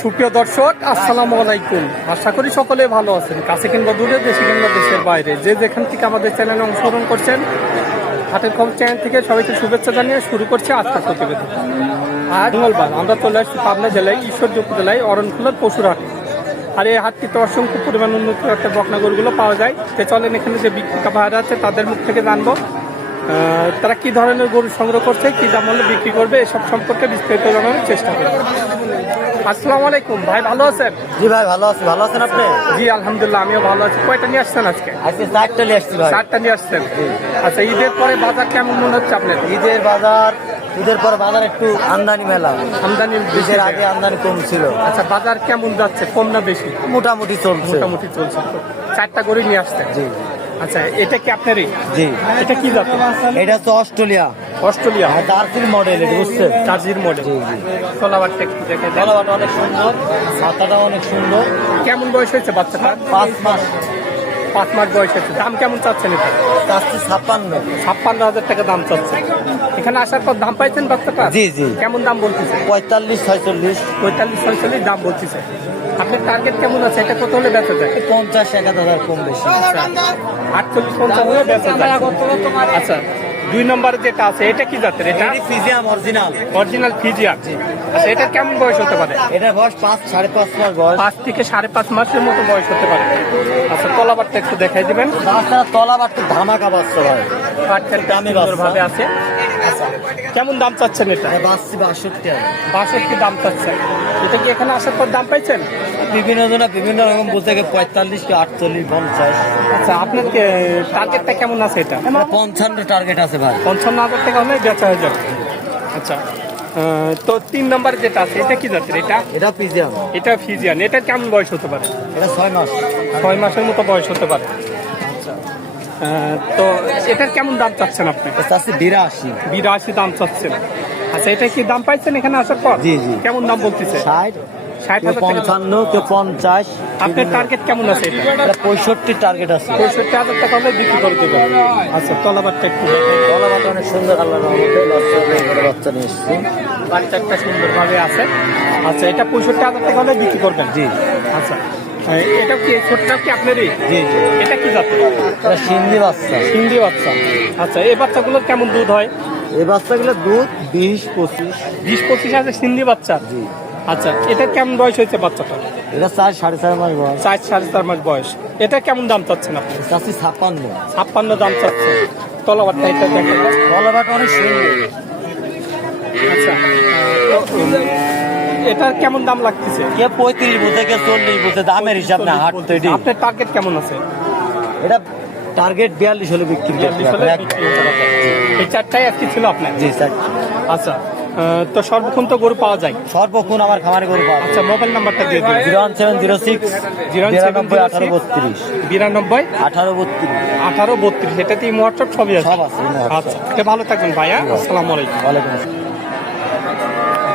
সুপ্রিয় দর্শক, আসসালামু আলাইকুম। আশা করি সকলে ভালো আছেন। কাছে কিংবা দূরে, দেশে কিংবা দেশের বাইরে। যে যেখান থেকে আমাদের চ্যানেলে অংশগ্রহণ করছেন, হাটের খবর চ্যানেল থেকে সবাইকে শুভেচ্ছা জানিয়ে শুরু করছে আজকের প্রতিবেদন। আর মঙ্গলবার আমরা চলে আসছি পাবনা জেলায়, ঈশ্বরদী উপজেলায় অরণখোলার পশুর হাট আর এই হাটটিতে অসংখ্য পরিমাণ উন্নত একটা বকনা গরুগুলো পাওয়া যায়। তো চলেন এখানে যে বিক্রেতা ভাইরা আছে, তাদের মুখ থেকে জানব তারা কি ধরনের গরু সংগ্রহ করছে কি দাম হলে বিক্রি করবে এসব সম্পর্কে বিস্তারিত জানানোর চেষ্টা করব। আসসালামু আলাইকুম ভাই ভালো আছেন? জি ভাই ভালো আছি। ভালো আছেন আপনি? জি আলহামদুলিল্লাহ আমিও ভালো আছি। কয়টা নিয়ে আসছেন আজকে? আজকে চারটা নিয়ে আসছি ভাই। চারটা নিয়ে আসছেন? আচ্ছা ঈদের পরে বাজার কেমন মনে হচ্ছে আপনার ঈদের বাজার ঈদের পর বাজার একটু আমদানি মেলা। আমদানি বেশি ঈদের আগে আমদানি কম ছিল। আচ্ছা বাজার কেমন যাচ্ছে? কম না বেশি? মোটামুটি চলছে। মোটামুটি চলছে। চারটা করে নিয়ে আসছেন। জি। আচ্ছা এটা কি আপনারই? জি। এটা কি জাত? এটা হচ্ছে অস্ট্রেলিয়া। অস্ট্রেলিয়া। হ্যাঁ দার্জিলিং মডেল এটা বুঝছেন? চার্জির মডেল জি জি। কলাবারটা একটু দেখে। গলাবাটা অনেক সুন্দর ছাতাটা অনেক সুন্দর। কেমন বয়স হয়েছে বাচ্চাটা পাঁচ মাস। পাঁচ মাস বয়স আছে দাম কেমন চাচ্ছেন এটা? চাচ্ছি ছাপ্পান্ন। ছাপ্পান্ন হাজার টাকা দাম চাচ্ছে এখানে আসার পর দাম পাইছেন বাচ্চাটা? জি, জি। কেমন দাম বলতেছে? পঁয়তাল্লিশ ছয়চল্লিশ। পঁয়তাল্লিশ ছয়চল্লিশ দাম বলতেছে। আপনার টার্গেট কেমন আছে? এটা কত হলে বেচা যায়? পঞ্চাশ এক হাজার কম বেশি। আটচল্লিশ পঞ্চাশ হলে বেচা যায়। আচ্ছা দুই নম্বরে যেটা আছে এটা কি জাতের? এটা ফিজিয়াম অরিজিনাল। অরিজিনাল ফিজিয়াম। আচ্ছা এটা কেমন বয়স হতে পারে? এটা বয়স পাঁচ সাড়ে পাঁচ মাস বয়স। পাঁচ থেকে সাড়ে পাঁচ মাসের মতো বয়স হতে পারে। আচ্ছা তলাবারটা একটু দেখাই দিবেন। বাচ্চারা তলাবারটা ধামাকা বাচ্চা ভাই আচ্ছা দামি বাচ্চা। ভাবে আছে। আচ্ছা। কেমন দাম চাচ্ছেন এটা? বাষট্টি বাষট্টি দাম চাচ্ছেন। এটা কি এখানে আসার পর দাম পাইছেন? বিভিন্ন জনে বিভিন্ন রকম বলতে গেলে পঁয়তাল্লিশ কি আটচল্লিশ পঞ্চাশ। আচ্ছা আপনার টার্গেটটা কেমন আছে এটা? পঞ্চান্ন টার্গেট আছে ভাই। পঞ্চান্ন হাজার টাকা হলে বেচা হয়ে যাবে। আচ্ছা তো তিন নম্বর যেটা আছে এটা কি জাতের এটা? এটা পিজিয়াম এটা ফিজিয়ান। এটা কেমন বয়স হতে পারে? এটা ছয় মাস। ছয় মাসের মতো বয়স হতে পারে। তো এটার কেমন দাম চাচ্ছেন আপনি? আছে বিরাশি। বিরাশি দাম চাচ্ছেন। আচ্ছা এটা কি দাম পাইছেন এখানে আসার পর? জি, জি। কেমন দাম বলতেছে? ষাট ষাট হাজার টাকা দাম। পঞ্চান্ন কেউ পঞ্চাশ। আপনার টার্গেট কেমন আছে এটা? পঁয়ষট্টি টার্গেট আছে। পঁয়ষট্টি হাজার টাকা হলে বিক্রি করে দেবেন। আচ্ছা তলাবারটা একটু দেখাই। তলাবাটা অনেক সুন্দর আল্লাহ রহমতে বাচ্চা নিয়ে এসছি। বাচ্চাটা সুন্দরভাবে আছে। আচ্ছা এটা পঁয়ষট্টি হাজার টাকা হলে বিক্রি করবেন? জি। আচ্ছা এটা কি ছোটটা কি আপনারই? জি জি। এটা কি এটা সিন্ধি বাচ্চা। বাচ্চা। আচ্ছা এই বাচ্চাগুলোর কেমন দুধ হয়? এই বাচ্চাগুলো দুধ বিশ পঁচিশ। বিশ পঁচিশ হাজার সিন্ধি বাচ্চা? জি। আচ্ছা এটা কেমন বয়স হয়েছে বাচ্চাটা? এটা চার সাড়ে চার মাস বয়স। চার সাড়ে চার মাস বয়স। এটা কেমন দাম চাচ্ছেন আপনি? চাচ্ছি ছাপ্পান্ন। ছাপ্পান্ন দাম চাচ্ছেন। তলাবারটা এটা দেখেন। অনেক সুন্দর। আচ্ছা এটার কেমন দাম লাগতেছে? কে পঁয়ত্রিশ বলতে কে চল্লিশ বলতে দামের হিসাব না হাট তৈরি আপনার টার্গেট কেমন আছে? এটা টার্গেট বিয়াল্লিশ হলে বিক্রি। এই চারটাই আজকে ছিল আপনার? জি স্যার আচ্ছা তো সর্বক্ষণ তো গরু পাওয়া যায়? সর্বক্ষণ আমার খামারে গরু পাবো আচ্ছা মোবাইল নাম্বারটা দিয়ে দিন। Zero one seven zero six zero বিরানব্বই আঠারো বত্রিশ। বিরানব্বই? আঠারো বত্রিশ। আঠারো বত্রিশ এটাতে হোয়াটসঅ্যাপ সবই আছে। সব আছে, আচ্ছা ভালো থাকবেন ভাইয়া। আসসালামু আলাইকুম। ওয়ালাইকুম আসসালাম।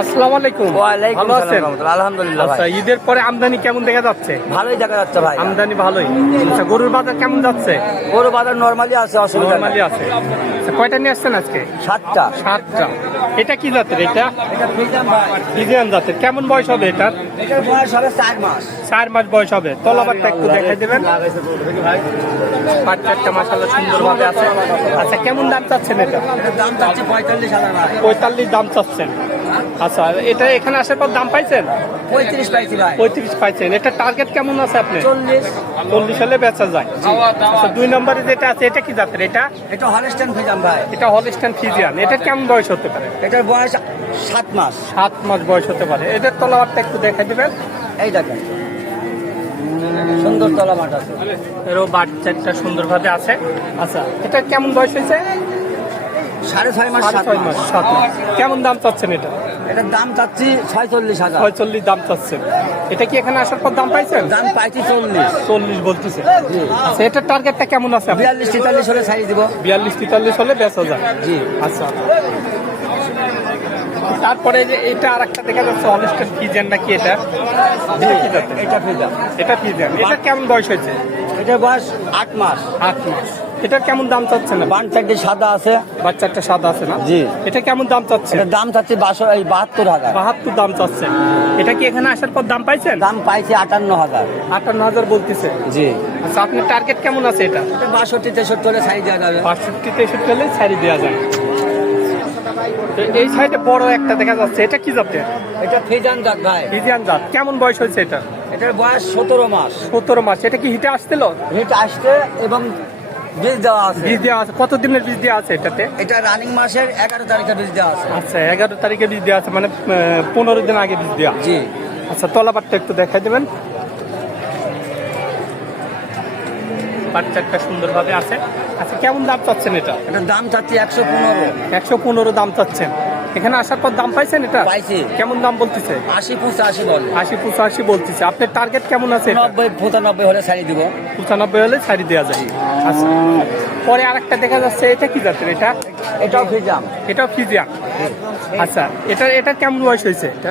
আসসালামু আলাইকুম। আলহামদুলিল্লাহ আচ্ছা ঈদের পরে আমদানি কেমন দেখা যাচ্ছে? ভালোই দেখা যাচ্ছে ভাই। আমদানি ভালোই। আচ্ছা গরুর বাজার কেমন যাচ্ছে? গরু বাজার নর্মালি আছে অসুবিধা নর্মালি আছে। আচ্ছা কয়টা নিয়ে আসছেন আজকে? সাতটা। সাতটা। এটা কি জাতের এটা? জাতের। কেমন বয়স হবে এটার? এটার বয়স হবে চার মাস। চার মাস বয়স হবে। তলাবারটা একটু দেখাই দেবেন। বাচ্চাটা মাসাল্লাহ সুন্দরভাবে আছে। আচ্ছা কেমন দাম চাচ্ছেন এটা? দাম চাচ্ছে পঁয়তাল্লিশ হাজার পঁয়তাল্লিশ দাম চাচ্ছেন। আচ্ছা এটা এখানে আসার পর দাম পাইছেন? পঁয়ত্রিশ পাইছি ভাই। পঁয়ত্রিশ পাইছেন। এটা টার্গেট কেমন আছে আপনি? চল্লিশ। চল্লিশ হলে বেচা যায়। আচ্ছা দুই নম্বরে যেটা আছে এটা কি জাতের এটা? এটা হলস্টেন ফ্রিজাম ভাই। এটা হলিস্টান ফিজিয়ান এটা কেমন বয়স হতে পারে? এটার বয়স সাত মাস। সাত মাস বয়স হতে পারে। এটার তলাবারটা একটু দেখাই দিবেন। এই দেখেন। সুন্দর তলা মাঠ আছে। এরও বাচ্চাটা সুন্দরভাবে আছে। আচ্ছা এটা কেমন বয়স হয়েছে? সাড়ে ছয় মাস সাত মাস সাত মাস। কেমন দাম চাচ্ছেন এটা? এটার দাম চাচ্ছি ছয়চল্লিশ হাজার। ছয়চল্লিশ দাম চাচ্ছেন। এটা কি এখানে আসার পর দাম পাইছেন? দাম পাইছি চল্লিশ। চল্লিশ বলতেছে। আচ্ছা এটার টার্গেটটা কেমন আছে? বিয়াল্লিশ তেতাল্লিশ হলে ছাড়িয়ে দিব। বিয়াল্লিশ তেতাল্লিশ হলে বেচা যায় জি। আচ্ছা। তারপরে যে এটা আর একটা দেখা যাচ্ছে অনেস্টার ফিজেন নাকি এটা? এটা কি জাতের? এটা ফিজা এটা ফিজেন এটা কেমন বয়স হয়েছে? এটা বয়স আট মাস। আট মাস। এটার কেমন দাম চাচ্ছে না বান চারটে সাদা আছে। বাচ্চাটা সাদা আছে না? জি। এটা কেমন দাম চাচ্ছে এটার দাম চাচ্ছি বাসো এই বাহাত্তর হাজার। বাহাত্তর দাম চাচ্ছে এটা কি এখানে আসার পর দাম পাইছেন? দাম পাইছে আটান্ন হাজার। আটান্ন হাজার বলতেছে। জি। আচ্ছা আপনার টার্গেট কেমন আছে এটা? বাষট্টি তেষট্টি হলে সাইজ দেওয়া যাবে। বাষট্টি তেষট্টি হলে ছাড়ি দেওয়া যাবে। এই সাইডে বড় একটা দেখা যাচ্ছে। এটা কি জাতের? এটা ফিজান জাত ভাই। ফিজিয়ান জাত। কেমন বয়স হয়েছে এটা? এটার বয়স সতেরো মাস। সতেরো মাস। এটা কি হিটে আসছিল? হিট আসতে এবং বীজ দেওয়া আছে। বীজ দেওয়া আছে। কত দিনের বীজ দেওয়া আছে এটাতে? এটা রানিং মাসের এগারো তারিখে বীজ দেওয়া আছে। আচ্ছা এগারো তারিখে বীজ দেওয়া আছে মানে পনেরো দিন আগে বীজ দেওয়া। জি। আচ্ছা তলাবারটা একটু দেখাই দেবেন। বাচ্চাটা সুন্দরভাবে আছে। আচ্ছা কেমন দাম চাচ্ছেন এটা? এটার দাম চাচ্ছি একশো পনেরো। একশো পনেরো দাম চাচ্ছেন। এখানে আসার পর দাম পাইছেন এটা? পাইছি। কেমন দাম বলতেছে? আশি পঁচাশি বল। আশি পঁচাশি বলতেছে। আপনার টার্গেট কেমন আছে? নব্বই পঁচানব্বই হলে ছাড়িয়ে দিব। পঁচানব্বই হলে ছাড়ি দেওয়া যায়। আচ্ছা। পরে আরেকটা দেখা যাচ্ছে এটা কি জাতের এটা? এটাও ফিজাম এটাও ফিজিয়া আচ্ছা এটা এটা কেমন বয়স হয়েছে? এটা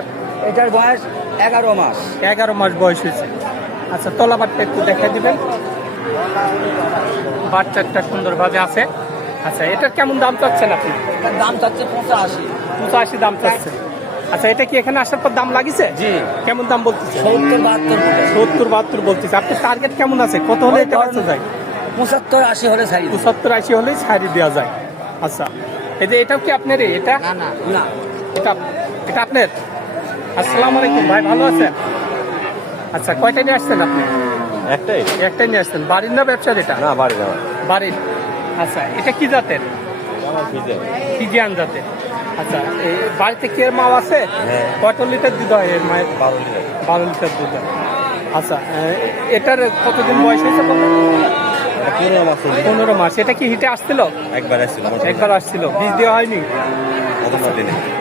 এটার বয়স এগারো মাস। এগারো মাস বয়স হয়েছে। আচ্ছা তলাবারটা একটু দেখাই দিবেন। বাচ্চাটা সুন্দরভাবে আছে। আচ্ছা এটার কেমন দাম চাচ্ছেন আপনি? দাম চাচ্ছে পঁচাশি। পঁচাশি দাম চাচ্ছেন আচ্ছা এটা কি এখানে আসার পর দাম লাগিছে? জি। কেমন দাম বলতেছে? সত্তর বাহাত্তর। সত্তর বাহাত্তর বলতেছে। আপনার টার্গেট কেমন আছে? কত হলে এটা বাঁচা যায়? পঁচাত্তর আশি হলে দিব। পঁচাত্তর আশি হলেই ছাড়ি দেওয়া যায়। আচ্ছা এই যে এটাও কি আপনার এটা? না না না। এটা এটা আপনার? আসসালামু আলাইকুম ভাই ভালো আছেন? আচ্ছা কয়টা নিয়ে আসছেন আপনি? একটাই। একটাই নিয়ে আসছেন। বাড়ির না ব্যবসার এটা? না বাড়ি যাওয়া বাড়ির। আচ্ছা এটা কি জাতের? ফিজিয়ান আচ্ছা এই বাড়িতে কে মাও আছে? হ্যাঁ। কত লিটার দুধ হয় এর মায়ের? বারো লিটার। বারো লিটার দুধ হয়। আচ্ছা এটার কতদিন বয়স হয়েছে পনেরো মাস পনেরো মাস। এটা কি হিটে আসছিল? একবার আসছিল একবার আসছিল। বীজ দেওয়া হয়নি?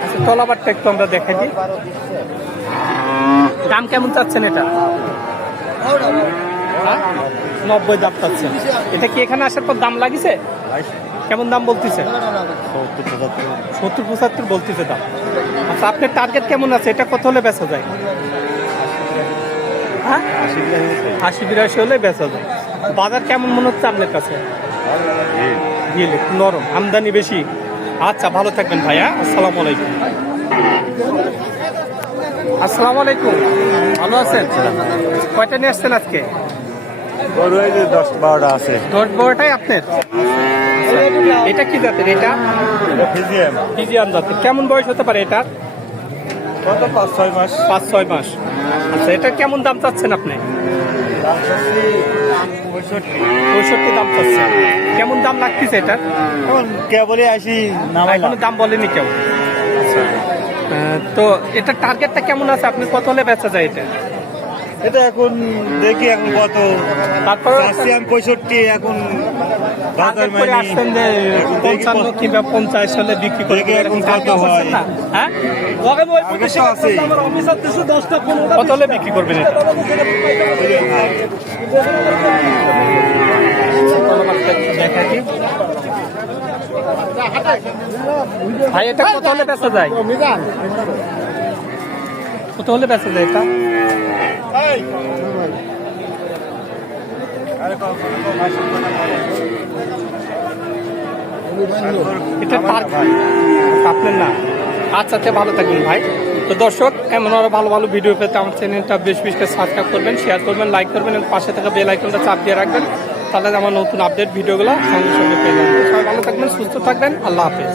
আচ্ছা তলাবারটা একটু আমরা দেখাই দিই। দাম কেমন চাচ্ছেন এটা? হ্যাঁ? নব্বই দাম চাচ্ছেন। এটা কি এখানে আসার পর দাম লাগিছে। কেমন দাম বলতেছে? সত্তর পঁচাত্তর। বলতেছে দাম। আচ্ছা আপনার টার্গেট কেমন আছে? এটা কত হলে বেচা যায়? হ্যাঁ? আশি বিরাশি হলে বেচা যায়। বাজার কেমন মনে হচ্ছে আপনার কাছে? নরম আমদানি বেশি। আচ্ছা ভালো থাকবেন ভাইয়া আসসালামু আলাইকুম। আসসালামু আলাইকুম। ভালো আছেন? কয়টা নিয়ে আসছেন আজকে? গরু এই যে দশ বারোটা আছে। দশ বারোটাই আপনার? এটা কি জাতের এটা? ফিজিয়াম। ফিজিয়ান জাতের। কেমন বয়স হতে পারে এটা কত পাঁচ ছয় মাস। পাঁচ ছয় মাস। আচ্ছা এটা কেমন দাম চাচ্ছেন আপনি? পঁয়ষট্টি। দাম চাচ্ছেন। কেমন দাম লাগতেছে এটা? এখন কেবলই আসি এখনও দাম বলেনি কেউ। আচ্ছা। তো এটা টার্গেটটা কেমন আছে? আপনি কত হলে বেচা যায় এটা? এটা এখন দেখি এখন কত। তারপর আমি পঁয়ষট্টি এখন বাজার মানে আসছেন যে পঞ্চান্ন কিংবা পঞ্চাশ হলে বিক্রি করে এখন কত হয়। হ্যাঁ। কত হলে বিক্রি করবেন ভাই এটা কত হলে বেচা যায়? কত হলে বেচা যায় এটা? এটা আপনার না। আচ্ছা আচ্ছা ভালো থাকবেন ভাই। তো দর্শক, এমন ভালো ভালো ভিডিও চ্যানেলটা বেশ করবেন শেয়ার করবেন লাইক করবেন পাশে থাকা চাপ দিয়ে রাখবেন। তাহলে আমার নতুন আপডেট ভিডিওগুলো সঙ্গে সঙ্গে পেয়ে যাবেন। ভালো থাকবেন, সুস্থ থাকবেন। আল্লাহ হাফেজ।